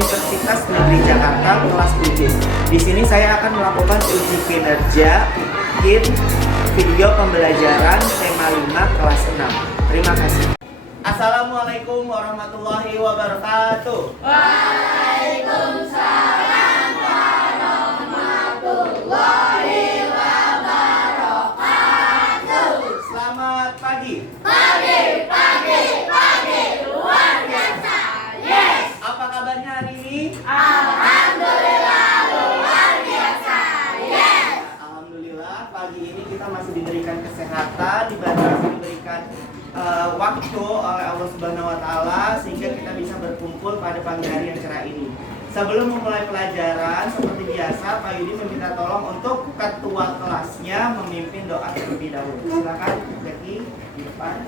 Universitas Negeri Jakarta kelas 7. Di sini saya akan melakukan uji kinerja kit video pembelajaran tema 5 kelas 6. Terima kasih. Assalamualaikum warahmatullahi wabarakatuh. Waalaikumsalam warahmatullahi wabarakatuh. Selamat pagi. Pagi, luar biasa. Yes. Apa kabarnya hari ini? Alhamdulillah luar biasa. Yes. Alhamdulillah pagi ini kita masih diberikan kesehatan, masih diberikan waktu oleh Allah Subhanahu wa Ta'ala sehingga kita bisa berkumpul pada pagi hari yang cerah ini. Sebelum memulai pelajaran, seperti biasa, Pak Yudi meminta tolong untuk ketua kelasnya memimpin doa terlebih dahulu. Silakan, Jackie di depan.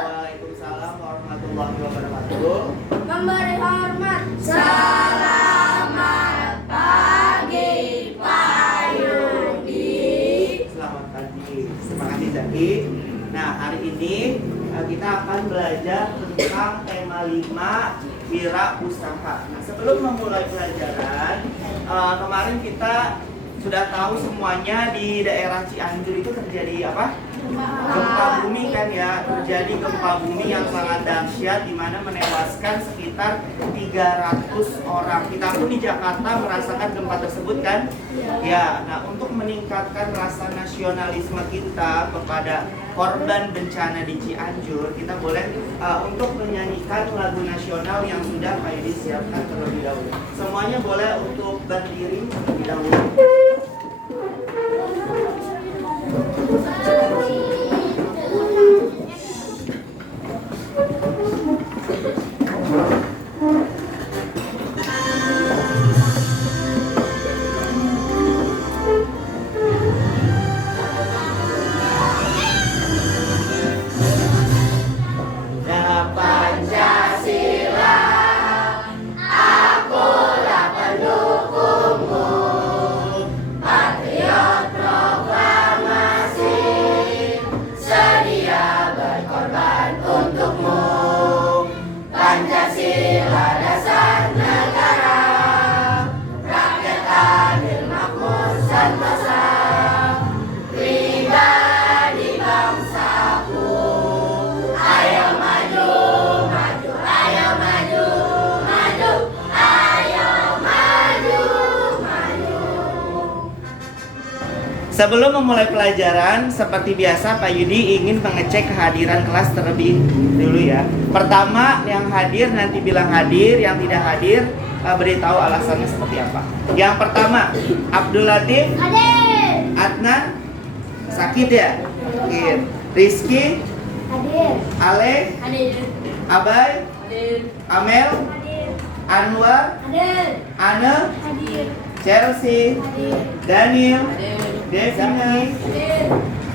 Waalaikumsalam warahmatullahi wabarakatuh. Memberi hormat. Selamat pagi, Pak Yudi. Selamat pagi. Terima kasih, Jackie. Nah, hari ini kita akan belajar tentang tema 5 wirausaha. Nah, sebelum memulai pelajaran, kemarin kita sudah tahu semuanya di daerah Cianjur itu terjadi apa? Gempa bumi kan ya, terjadi gempa bumi yang sangat dahsyat di mana menewaskan sekitar 300 orang. Kita pun di Jakarta merasakan gempa tersebut kan? Ya, nah untuk meningkatkan rasa nasionalisme kita kepada korban bencana di Cianjur, kita boleh untuk menyanyikan lagu nasional yang sudah Pak Yudi siapkan terlebih dahulu. Semuanya boleh untuk berdiri terlebih dahulu. Sebelum memulai pelajaran, seperti biasa Pak Yudi ingin mengecek kehadiran kelas terlebih dulu ya. Pertama, yang hadir nanti bilang hadir, yang tidak hadir beritahu alasannya seperti apa. Yang pertama, Abdul Latif, Hadir. Adnan, sakit ya? Sakit. Rizky, Hadir. Ale, Hadir. Abai, Hadir. Amel, Hadir. Anwar, Hadir. Ane, Hadir. Chelsea, Hadir. Daniel, Hadir. Devina. Hadir.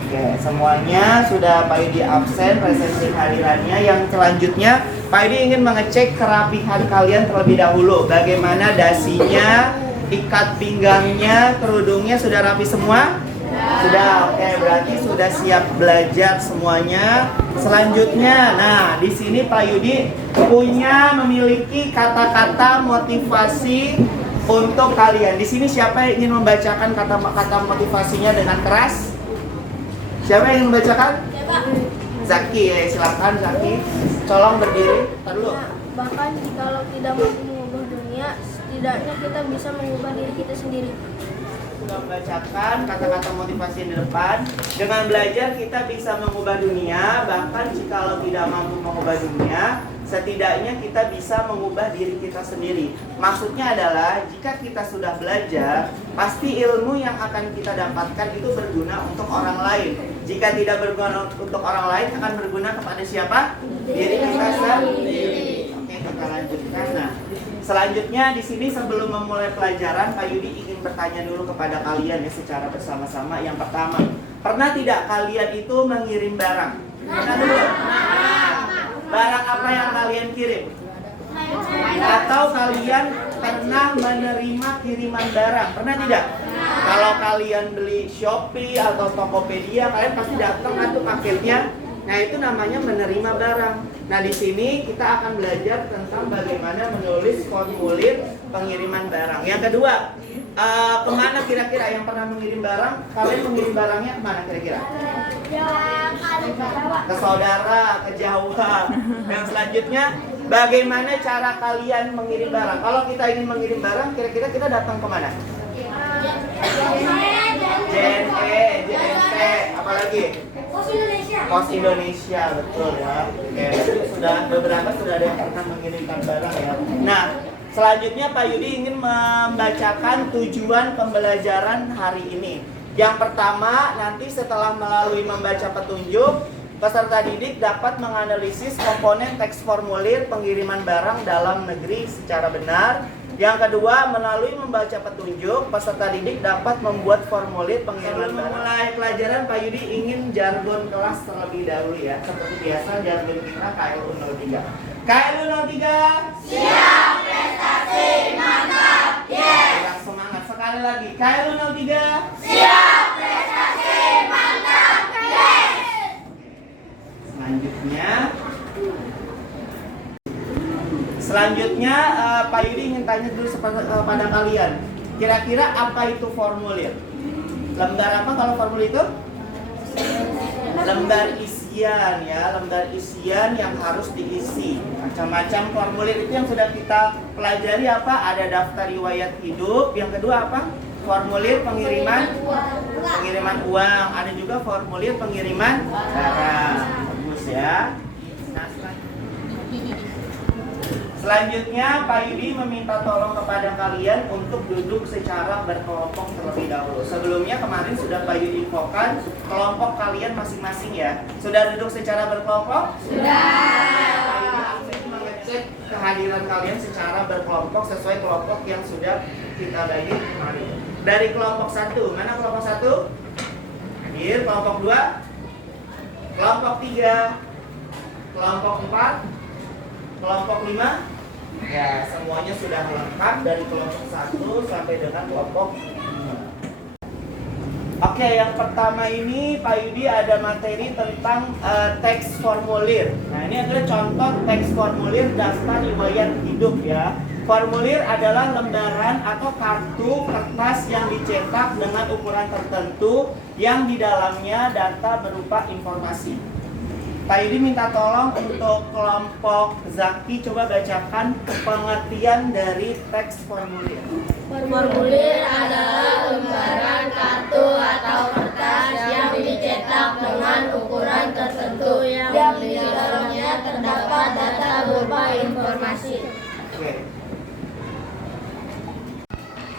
Oke, semuanya sudah Pak Yudi absen presensi kehadirannya. Yang selanjutnya Pak Yudi ingin mengecek kerapihan kalian terlebih dahulu. Bagaimana dasinya, ikat pinggangnya, kerudungnya sudah rapi semua? Sudah. Oke, berarti sudah siap belajar semuanya. Selanjutnya, nah di sini Pak Yudi memiliki kata-kata motivasi untuk kalian. Di sini siapa yang ingin membacakan kata-kata motivasinya dengan keras? Siapa yang ingin membacakan? Siapa? Zaki, ya silakan Zaki. Tolong berdiri. Tar dulu. Bahkan jikalau tidak mampu mengubah dunia, setidaknya kita bisa mengubah diri kita sendiri. sudah membacakan kata-kata motivasi yang di depan. Dengan belajar kita bisa mengubah dunia. Bahkan jikalau tidak mampu mengubah dunia, setidaknya kita bisa mengubah diri kita sendiri. Maksudnya adalah jika kita sudah belajar, pasti ilmu yang akan kita dapatkan itu berguna untuk orang lain. Jika tidak berguna untuk orang lain, akan berguna kepada siapa? Diri kita sendiri. Oke, kita lanjutkan. Nah, selanjutnya di sini sebelum memulai pelajaran, Pak Yudi ingin bertanya dulu kepada kalian ya secara bersama-sama. Yang pertama, pernah tidak kalian itu mengirim barang? Pernah dulu? Barang apa yang kalian kirim? Atau kalian pernah menerima kiriman barang? Pernah tidak? Kalau kalian beli Shopee atau Tokopedia, kalian pasti datang atau paketnya. Nah, itu namanya menerima barang. Nah, di sini kita akan belajar tentang bagaimana menulis formulir pengiriman barang. Yang kedua, kemana kira-kira yang pernah mengirim barang? Kalian mengirim barangnya kemana kira-kira? Ke saudara, ke Jawa. Yang selanjutnya, bagaimana cara kalian mengirim barang? Kalau kita ingin mengirim barang, kira-kira kita datang kemana? JNE, JNT, apalagi? Pos Indonesia, betul ya. Oke, sudah beberapa sudah ada yang pernah mengirimkan barang ya. Nah, selanjutnya Pak Yudi ingin membacakan tujuan pembelajaran hari ini. Yang pertama, nanti setelah melalui membaca petunjuk, peserta didik dapat menganalisis komponen teks formulir pengiriman barang dalam negeri secara benar. Yang kedua, melalui membaca petunjuk, peserta didik dapat membuat formulir pengiriman barang. Mulai pelajaran, Pak Yudi ingin jargon kelas terlebih dahulu ya. Seperti biasa, jargon kita KLU 03. KLU 03. Siap, prestasi, mantap, yes. Kurang semangat sekali lagi. KLU 03. Siap, prestasi, mantap, yes. Selanjutnya Pak Yudi ingin tanya dulu pada kalian. Kira-kira apa itu formulir? Lembar apa kalau formulir itu? Lembar isian ya, lembar isian yang harus diisi. Macam-macam formulir itu yang sudah kita pelajari apa? Ada daftar riwayat hidup. Yang kedua apa? Formulir pengiriman uang. Ada juga formulir pengiriman barang. Bagus ya. Nah, selanjutnya Pak Yudi meminta tolong kepada kalian untuk duduk secara berkelompok terlebih dahulu. Sebelumnya kemarin sudah Pak Yudi infokan kelompok kalian masing-masing ya. Sudah duduk secara berkelompok? Sudah. Pak Yudi aktif mengecek kehadiran kalian secara berkelompok sesuai kelompok yang sudah kita bagi kemarin. Dari kelompok 1, mana kelompok 1? Hadir. Kelompok 2? Kelompok 3? Kelompok 4? Kelompok 5? Ya, semuanya sudah lengkap dari kelompok 1 sampai dengan kelompok 5. Oke, yang pertama ini Pak Yudi ada materi tentang teks formulir. Nah, ini adalah contoh teks formulir daftar riwayat hidup ya. Formulir adalah lembaran atau kartu kertas yang dicetak dengan ukuran tertentu yang di dalamnya data berupa informasi. Pak Yudi minta tolong untuk kelompok Zaki coba bacakan pengertian dari teks formulir. Formulir adalah lembaran kartu atau kertas yang dicetak dengan ukuran tertentu yang di dalamnya terdapat data berupa informasi. Oke.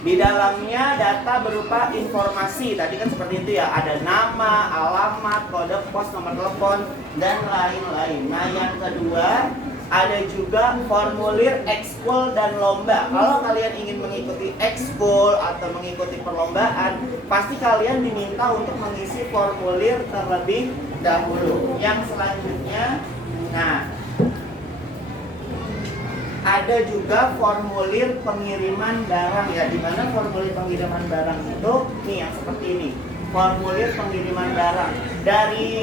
Di dalamnya data berupa informasi. Tadi kan seperti itu ya, ada nama, alamat, kode pos, nomor telepon, dan lain-lain. Nah, yang kedua ada juga formulir ekskul dan lomba. Kalau kalian ingin mengikuti ekskul atau mengikuti perlombaan, pasti kalian diminta untuk mengisi formulir terlebih dahulu. Yang selanjutnya, nah, ada juga formulir pengiriman barang ya, di mana formulir pengiriman barang itu nih yang seperti ini. Formulir pengiriman barang. Dari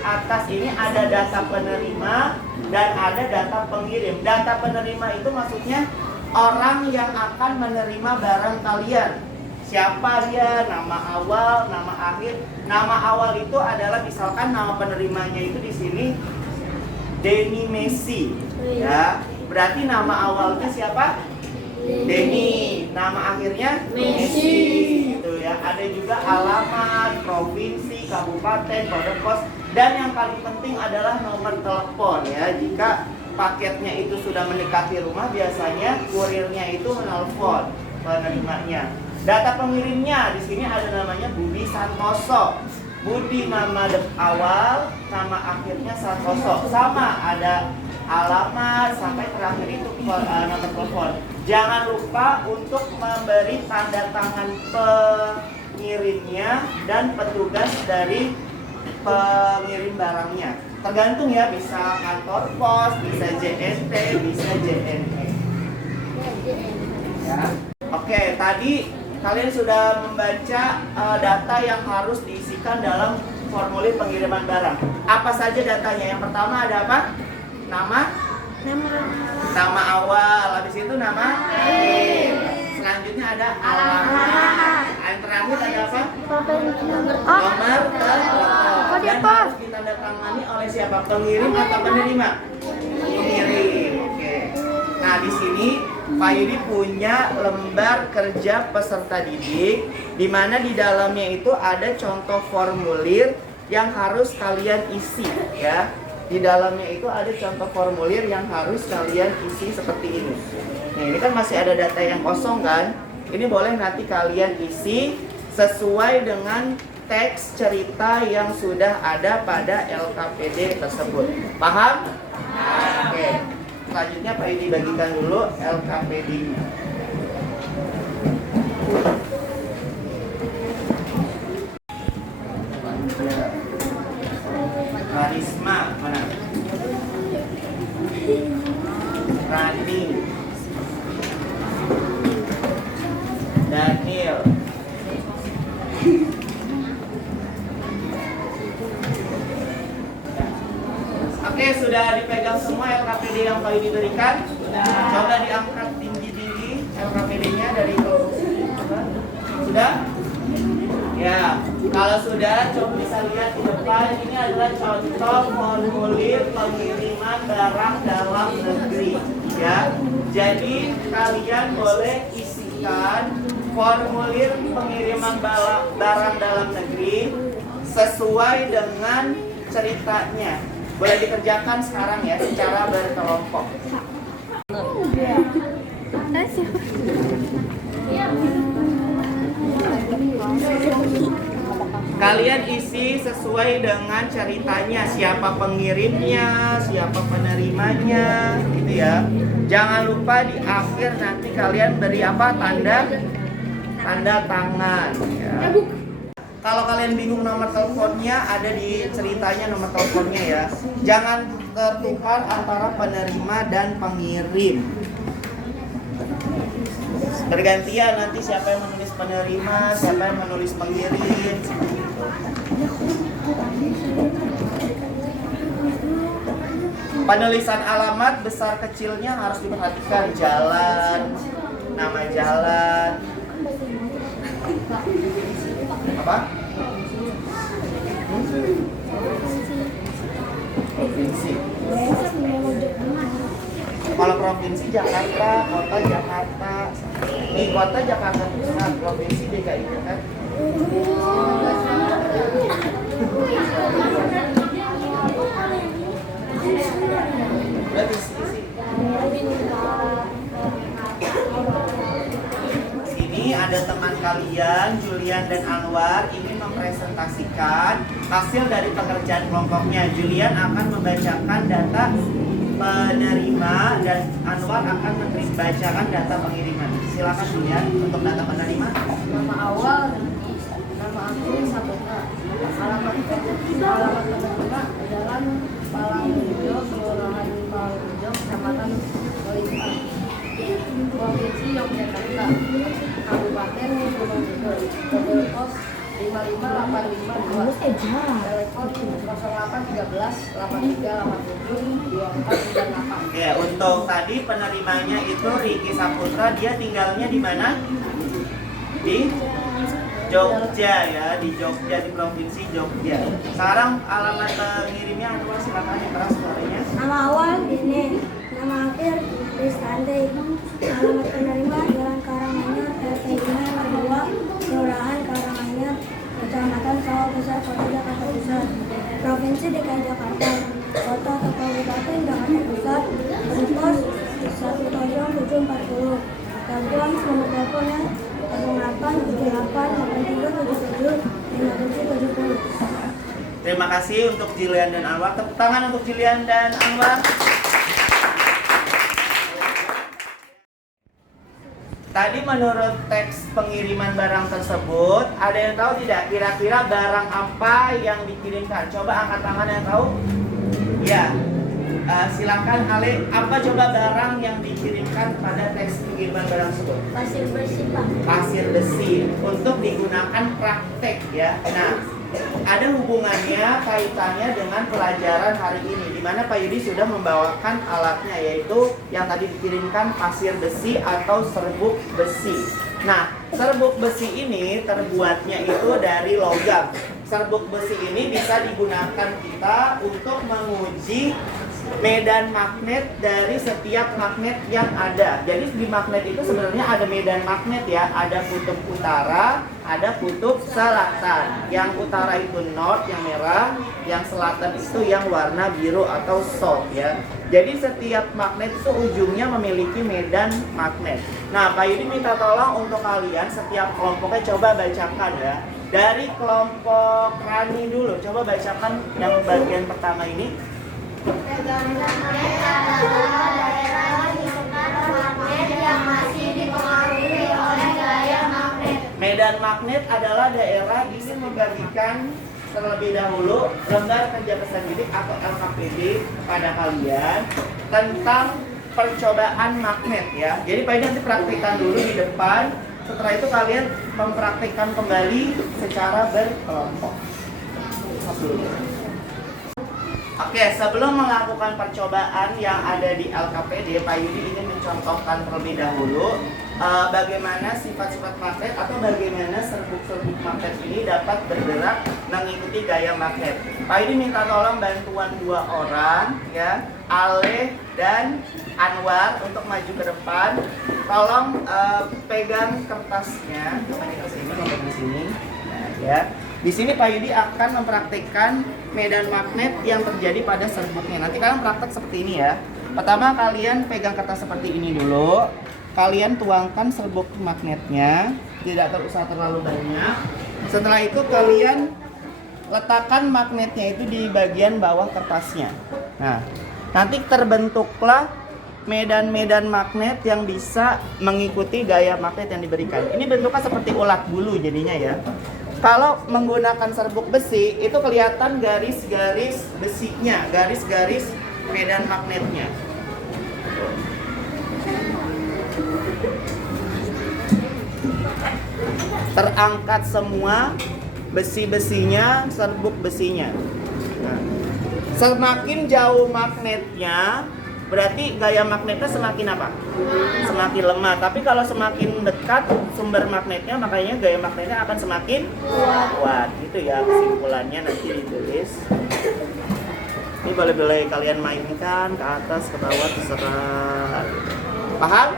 atas ini ada data penerima dan ada data pengirim. Data penerima itu maksudnya orang yang akan menerima barang kalian. Siapa dia, nama awal, nama akhir. Nama awal itu adalah misalkan nama penerimanya itu di sini Denny Messi ya. Berarti nama awalnya siapa? Denny. Nama akhirnya Messi. Gitu ya. ada juga alamat, provinsi, kabupaten, kode pos, dan yang paling penting adalah nomor telepon ya. Jika paketnya itu sudah mendekati rumah, biasanya kurirnya itu menelpon penerimanya. Data pengirimnya di sini ada namanya Budi Santoso. Budi nama awal, nama akhirnya Santoso. Sama ada alamat sampai terakhir itu nomor telepon. Jangan lupa untuk memberi tanda tangan pengirimnya dan petugas dari pengirim barangnya. Tergantung ya, bisa kantor pos, bisa JNT, bisa JNE. Ya. Oke, tadi kalian sudah membaca data yang harus diisikan dalam formulir pengiriman barang. Apa saja datanya? Yang pertama ada apa? Nama awal, habis itu nama selanjutnya ada alamat. Yang terakhir ada apa? Nomor telepon. Dan harus ditandatangani oleh siapa? Pengirim atau penerima? Pengirim. Oke. Nah, di sini Pak Yudi punya lembar kerja peserta didik, di mana di dalamnya itu ada contoh formulir yang harus kalian isi ya. Di dalamnya itu ada contoh formulir yang harus kalian isi seperti ini. Nah, ini kan masih ada data yang kosong kan? Ini boleh nanti kalian isi sesuai dengan teks cerita yang sudah ada pada LKPD tersebut. Paham? Oke. Selanjutnya Pak Yudi bagikan dulu LKPD-nya. Karisma mana? Rani, Daniel, Oke, sudah dipegang semua LKPD yang Pak Yudi berikan? Coba diangkat tinggi-tinggi LKPD-nya dari sudah? Ya, kalau sudah, coba bisa lihat di depan. Ini adalah contoh formulir pengiriman barang dalam negeri. Ya, jadi kalian boleh isikan formulir pengiriman barang dalam negeri sesuai dengan ceritanya. Boleh dikerjakan sekarang ya, secara berkelompok. Kalian isi sesuai dengan ceritanya, siapa pengirimnya, siapa penerimanya, gitu ya. Jangan lupa di akhir nanti kalian beri apa? Tanda tangan. Ya. Kalau kalian bingung nomor teleponnya, ada di ceritanya nomor teleponnya ya. Jangan tertukar antara penerima dan pengirim. Bergantian nanti siapa yang menulis penerima, siapa yang menulis pengirim. Penulisan alamat besar kecilnya harus diperhatikan. Jalan, nama jalan. Apa? Provinsi. Kalau provinsi Jakarta, kota Jakarta. Di kota Jakarta Pusat, provinsi DKI kan? Sini ada teman kalian, Julian dan Anwar, ingin mempresentasikan hasil dari pekerjaan kelompoknya. Julian akan membacakan data penerima dan Anwar akan membacakan data pengiriman. Silakan Julian untuk data penerima. Nama awal, nama akhir Saputra. Alamat penerima adalah Palangrejo, Kelurahan Palangrejo, Kecamatan Melita. Provinsi Yogyakarta. Kabupaten Gunung Kidul. Kode pos 55852. Telepon 0813 8387 2438. Oke, untuk tadi penerimanya itu Riki Saputra, dia tinggalnya di mana? Di Jogja ya, di Jogja, di provinsi Jogja. Sekarang alamat pengirimnya Anwar, silakan yang keras suaranya. Nama awal Disney, nama akhir Ristante. Alamat penerima Jalan Karanganyar, RT 5 2, Kelurahan Karanganyar, 40. Telepon, nomor telepon ya 087883775770. Terima kasih untuk Jilian dan Anwar. Tepuk tangan untuk Jilian dan Anwar. Tadi menurut teks pengiriman barang tersebut, ada yang tahu tidak kira-kira barang apa yang dikirimkan? Coba angkat tangan yang tahu. Ya, silakan Ale. Apa coba barang yang dikirimkan pada teks pengiriman barang tersebut? Pasir bersih, Pak. Pasir besi untuk digunakan praktek ya. Nah, ada hubungannya kaitannya dengan pelajaran hari ini, di mana Pak Yudi sudah membawakan alatnya, yaitu yang tadi dikirimkan pasir besi atau serbuk besi. Nah, serbuk besi ini terbuatnya itu dari logam. Serbuk besi ini bisa digunakan kita untuk menguji medan magnet dari setiap magnet yang ada. Jadi di magnet itu sebenarnya ada medan magnet ya, ada kutub utara, ada kutub selatan. Yang utara itu north yang merah, yang selatan itu yang warna biru atau south ya. Jadi setiap magnet itu ujungnya memiliki medan magnet. Nah, Pak Yudi minta tolong untuk kalian setiap kelompoknya coba bacakan ya. Dari kelompok Rani dulu, coba bacakan yang bagian pertama ini. Medan magnet adalah daerah di sekitar magnet yang masih dipengaruhi oleh gaya magnet. Medan magnet adalah daerah ini membagikan terlebih dahulu lembar kerja pesan didik atau LKPD pada kalian tentang percobaan magnet ya. Jadi Pak Yudi nanti praktikkan dulu di depan. Setelah itu kalian mempraktikkan kembali secara berkelompok. Oke, sebelum melakukan percobaan yang ada di LKPD, Pak Yudi ingin mencontohkan terlebih dahulu bagaimana sifat-sifat magnet atau bagaimana serbuk-serbuk magnet ini dapat bergerak mengikuti gaya magnet. Pak Yudi minta tolong bantuan dua orang ya, Ale dan Anwar untuk maju ke depan. Tolong pegang kertasnya, coba ke sini, ngomong di sini. Nah, ya. Di sini Pak Yudi akan mempraktikkan medan magnet yang terjadi pada serbuknya. Nanti kalian praktek seperti ini ya. Pertama kalian pegang kertas seperti ini dulu. Kalian tuangkan serbuk magnetnya, tidak usah terlalu banyak. Setelah itu kalian letakkan magnetnya itu di bagian bawah kertasnya. Nah, nanti terbentuklah medan-medan magnet yang bisa mengikuti gaya magnet yang diberikan. Ini bentuknya seperti ulat bulu jadinya ya. Kalau menggunakan serbuk besi, itu kelihatan garis-garis besinya, garis-garis medan magnetnya. Terangkat semua besi-besinya, serbuk besinya. Nah, semakin jauh magnetnya, berarti gaya magnetnya semakin apa? Semakin lemah. Tapi kalau semakin dekat sumber magnetnya, makanya gaya magnetnya akan semakin kuat. Gitu ya kesimpulannya, nanti ditulis. Ini boleh-boleh kalian mainkan ke atas, ke bawah, terserah. Paham?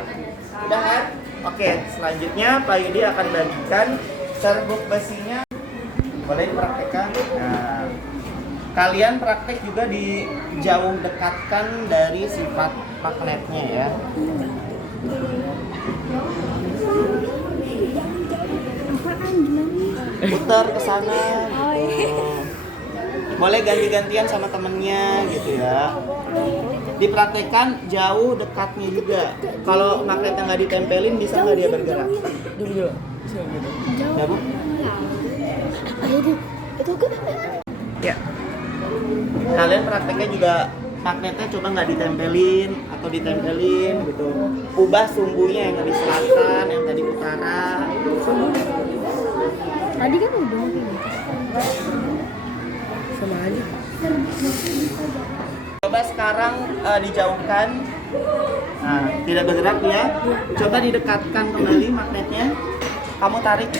Udah kan? Oke, selanjutnya Pak Yudi akan bagikan serbuk besinya. Boleh dipraktekkan. Nah, kalian praktek juga dijauh dekatkan dari sifat magnetnya ya. Putar ke sana gitu. Boleh ganti-gantian sama temennya gitu ya. Dipraktekkan jauh dekatnya juga. Kalau magnetnya nggak ditempelin, bisa nggak dia bergerak? Dulu. Ya Bu? Itu kan Ya. Kalian prakteknya juga magnetnya coba nggak ditempelin atau ditempelin gitu. Ubah sumbunya yang dari selatan, yang tadi utara. Tadi kan udah sama aja. Coba sekarang dijauhkan. Nah, tidak bergerak ya. Coba didekatkan kembali magnetnya. Kamu tarik.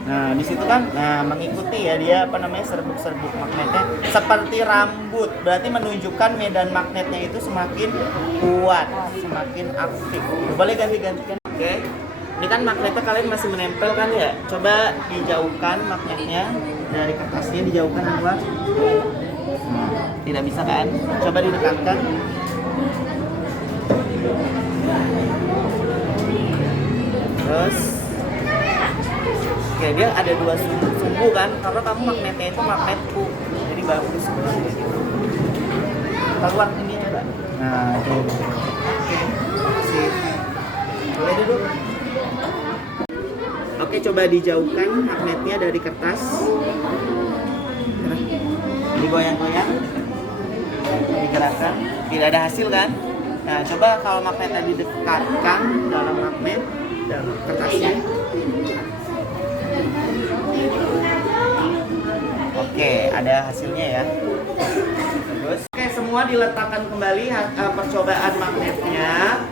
Nah, di situ kan mengikuti ya dia serbuk-serbuk magnetnya seperti rambut. Berarti menunjukkan medan magnetnya itu semakin kuat, semakin aktif. Boleh ganti-gantikan. Oke. Ini kan magnetnya kalian masih menempel kan ya? Coba dijauhkan magnetnya dari kertasnya, dijauhkan Anwar. Tidak bisa kan? Coba didekatkan. Terus oke, dia ada 2 sumbu kan, karena kamu magnetnya itu magnet U, jadi bagus sebenarnya gitu. Keluar ini ya, Mbak. Nah, itu. Oke. Sip. Boleh duduk. Oke, coba dijauhkan magnetnya dari kertas. Digoyang-goyang. Digerakkan. Tidak ada hasil kan? Nah, coba kalau magnetnya didekatkan dalam magnet dalam kertasnya. Oke, ada hasilnya ya. Bagus. Oke, semua diletakkan kembali percobaan magnetnya.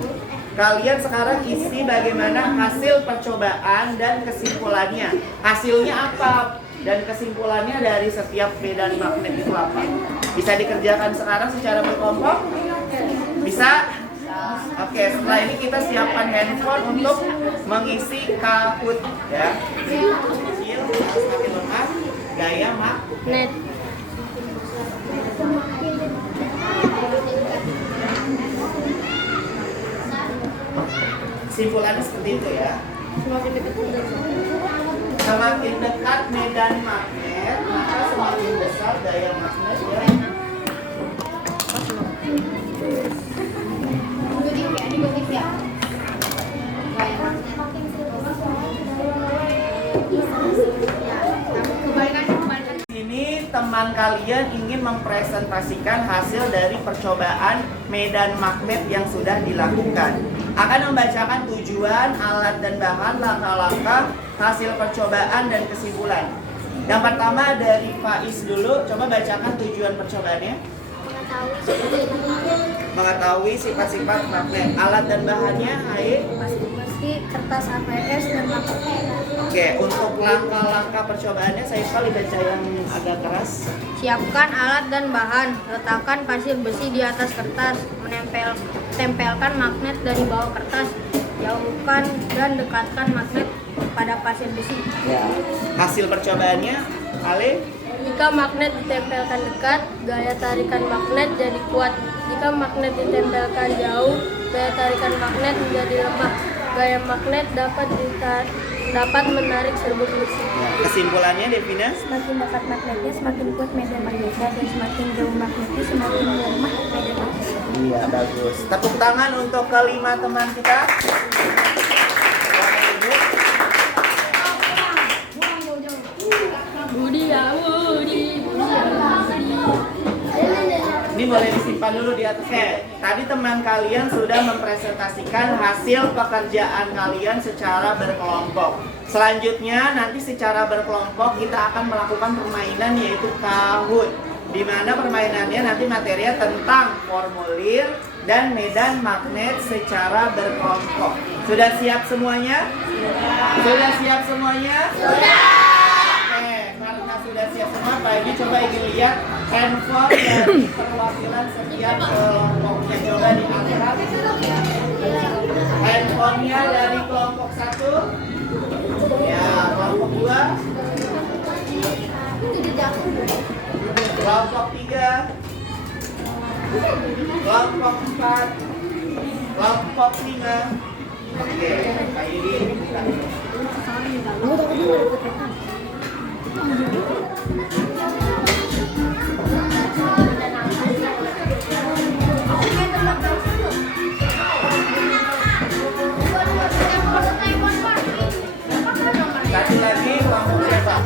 Kalian sekarang isi bagaimana hasil percobaan dan kesimpulannya. Hasilnya apa dan kesimpulannya dari setiap medan magnet itu apa? Bisa dikerjakan sekarang secara berkelompok? Bisa? Oke, setelah ini kita siapkan handphone untuk mengisi Kahoot ya. Kecil, semakin lemah, gaya magnet. Kesimpulannya seperti itu ya. Semakin dekat medan magnet, maka semakin besar gaya magnet ya. Ini teman kalian ingin mempresentasikan hasil dari percobaan medan magnet yang sudah dilakukan. Akan membacakan tujuan, alat dan bahan, langkah-langkah, hasil percobaan dan kesimpulan. Yang pertama dari Faiz dulu, coba bacakan tujuan percobaannya. Mengetahui sifat-sifat magnet. Alat dan bahannya, Hai. Besi, kertas APS dan magnet. Oke, untuk langkah-langkah percobaannya saya sekali baca yang agak keras. Siapkan alat dan bahan. Letakkan pasir besi di atas kertas. Tempelkan magnet dari bawah kertas. Jauhkan dan dekatkan magnet pada pasir besi. Ya. Hasil percobaannya, Ale. Jika magnet ditempelkan dekat, gaya tarikan magnet jadi kuat. Jika magnet ditempelkan jauh, gaya tarikan magnet menjadi lemah. Gaya magnet dapat menarik serbuk besi. Ya. Kesimpulannya, Devina? Semakin dekat magnetnya, semakin kuat medan magnetnya, dan semakin jauh magnetnya, semakin lemah medan magnetnya. Iya, bagus. Tepuk tangan untuk kelima teman kita. Ini boleh disimpan dulu di atas. Oke, tadi teman kalian sudah mempresentasikan hasil pekerjaan kalian secara berkelompok. Selanjutnya nanti secara berkelompok kita akan melakukan permainan yaitu Kahoot. Di mana permainannya nanti materinya tentang formulir dan medan magnet secara berkelompok. Sudah siap semuanya? Sudah siap semuanya? Oke, karena sudah siap semua, Pak Edi coba ingin lihat handphone dari perwakilan setiap kelompoknya. Coba diangkat. Handphonenya dari kelompok 1. Ya, kelompok 2. Kelompok 3. Kelompok 4. Kelompok 5. Oke, Pak Edi. Satu lagi kelompok siapa?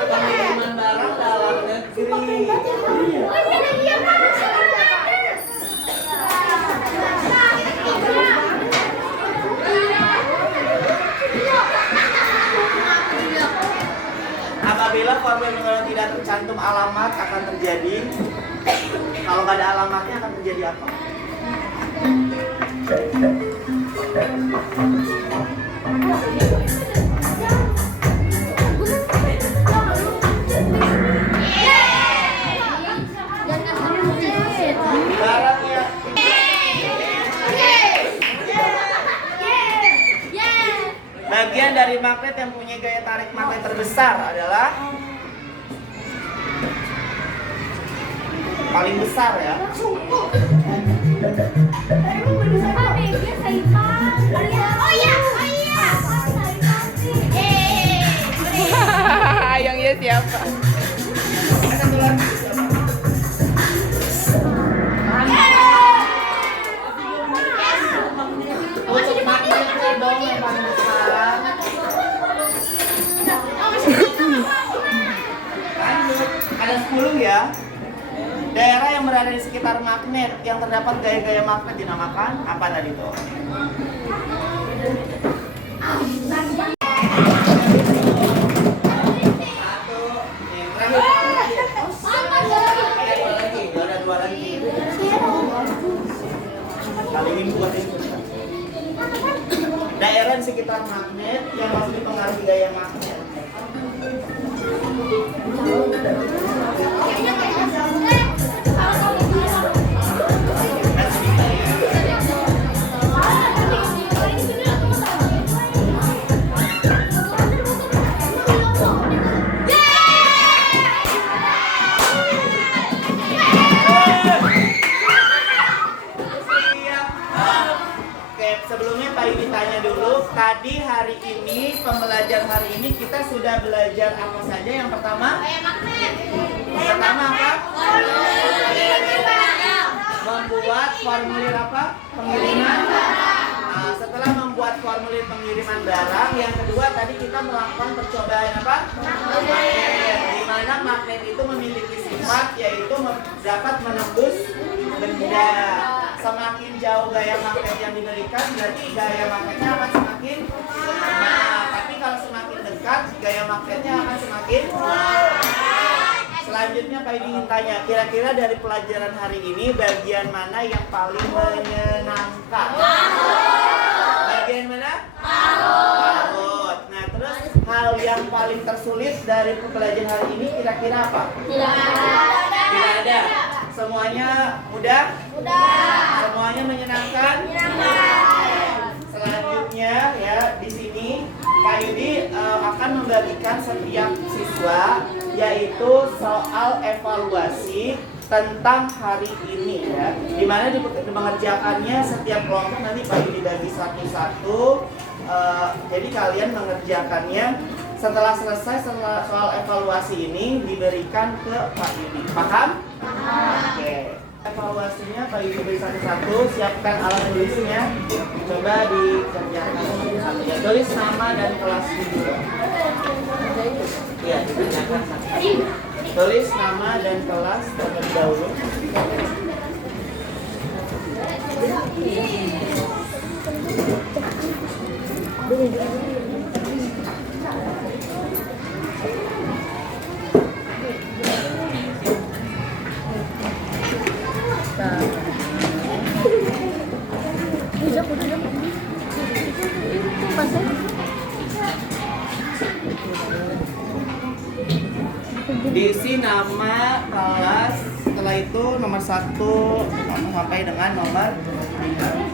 Pengiriman barang dalam negeri. Apabila formulir tidak tercantum alamat akan terjadi. Kalau nggak ada alamatnya akan terjadi apa? Barang yang Bagian dari magnet yang punya gaya tarik magnet terbesar adalah paling besar ya. Yang ya siapa? Untuk magnetnya dong yang paling besar. Lanjut, ada 10 ya. Daerah yang berada di sekitar magnet yang terdapat gaya-gaya magnet dinamakan apa tadi tuh? Ada 2 lagi. Kali ini buat ini. Daerah di sekitar magnet yang masih dipengaruhi gaya magnet. Sebelumnya Pak Yudi tanya dulu, tadi hari ini, pembelajaran hari ini kita sudah belajar apa saja? Yang pertama? Pertama apa? Membuat formulir apa? Pengiriman. Nah, setelah membuat formulir pengiriman barang, yang kedua tadi kita melakukan percobaan apa? Magnet. Di mana magnet itu memiliki sifat yaitu dapat menembus benda. Semakin jauh gaya magnet yang diberikan, berarti gaya magnetnya akan semakin. Nah, tapi kalau semakin dekat, gaya magnetnya akan semakin. Selanjutnya Pak ingin tanya, kira-kira dari pelajaran hari ini bagian mana yang paling menyenangkan? Bagian mana? Parut. Nah, terus hal yang paling tersulit dari pelajaran hari ini kira-kira apa? Tidak ada. Semuanya mudah? Semuanya menyenangkan? Selanjutnya ya di sini Pak Yudi akan membagikan setiap siswa yaitu soal evaluasi tentang hari ini ya. Dimana mengerjakannya setiap kelompok nanti Pak Yudi bagi satu-satu. Jadi kalian mengerjakannya setelah selesai soal evaluasi ini diberikan ke Pak Yudi. Paham? Oke. Evaluasinya Pak Yudi beri satu-satu, siapkan alat tulisnya. Coba dikerjakan satu-satu ya. Tulis nama dan kelas dulu. Iya, dikerjakan satu. Tulis nama dan kelas terlebih dahulu. Diisi nama, kelas, setelah itu nomor 1 sampai dengan nomor 5.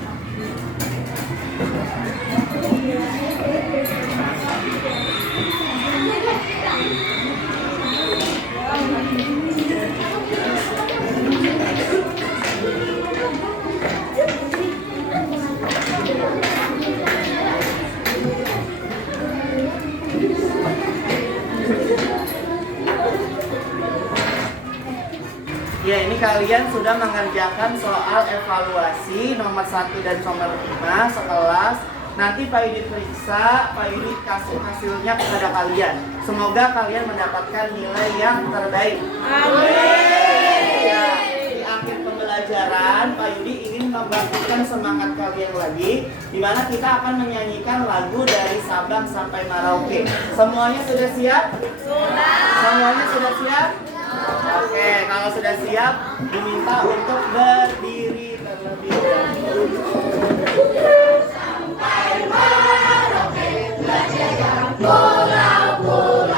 Ya, ini kalian sudah mengerjakan soal evaluasi nomor 1 dan nomor 5 sekelas. Nanti Pak Yudi periksa, Pak Yudi kasih hasilnya kepada kalian. Semoga kalian mendapatkan nilai yang terbaik. Amin. Ya, di akhir pembelajaran Pak Yudi ingin membangkitkan semangat kalian lagi, di mana kita akan menyanyikan lagu dari Sabang sampai Merauke. Semuanya sudah siap? Sudah. Semuanya sudah siap? Oke, kalau sudah siap, diminta untuk berdiri terlebih dahulu. Sampai Merauke, belajar yang pulau-pulau,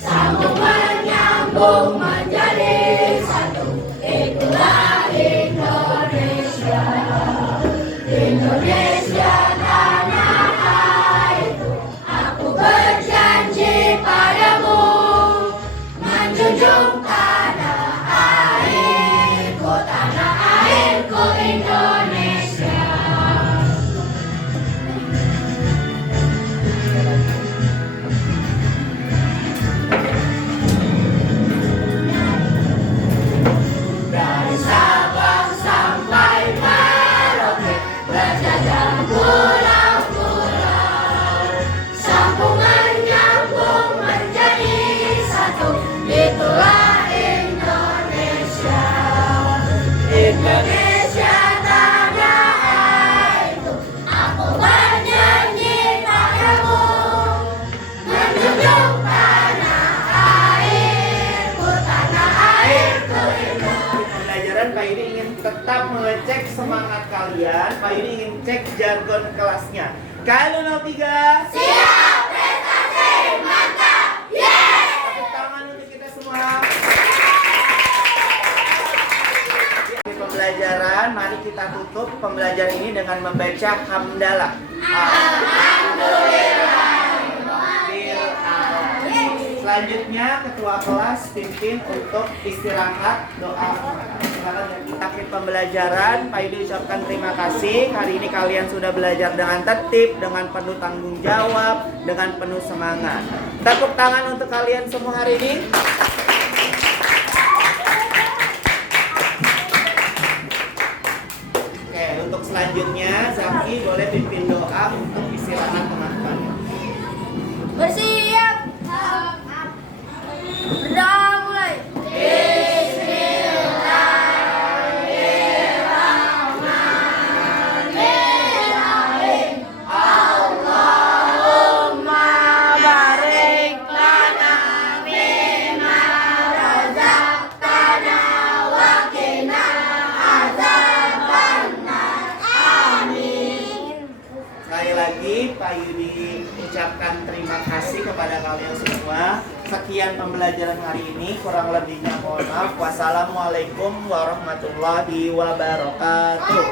sambung menyambung menjadi satu. Itulah Indonesia, Indonesia tanah tetap mengecek semangat kalian. Pak Yudi ingin cek jargon kelasnya. KLU03 siap prestasi mantap. Yes. Tepuk tangan untuk kita semua. Pembelajaran, mari kita tutup pembelajaran ini dengan membaca hamdalah. Selanjutnya ketua kelas pimpin untuk istirahat doa. Akhir pembelajaran, Pak Yudi ucapkan terima kasih. Hari ini kalian sudah belajar dengan tertib, dengan penuh tanggung jawab, dengan penuh semangat. Tepuk tangan untuk kalian semua hari ini. Oke, untuk selanjutnya Zaki boleh pimpin doa untuk istirahat teman-teman. Bersiap. Berdoa mulai. Sekali lagi Pak Yudi ucapkan terima kasih kepada kalian semua. Sekian pembelajaran hari ini, kurang lebihnya mohon maaf. Wassalamualaikum warahmatullahi wabarakatuh.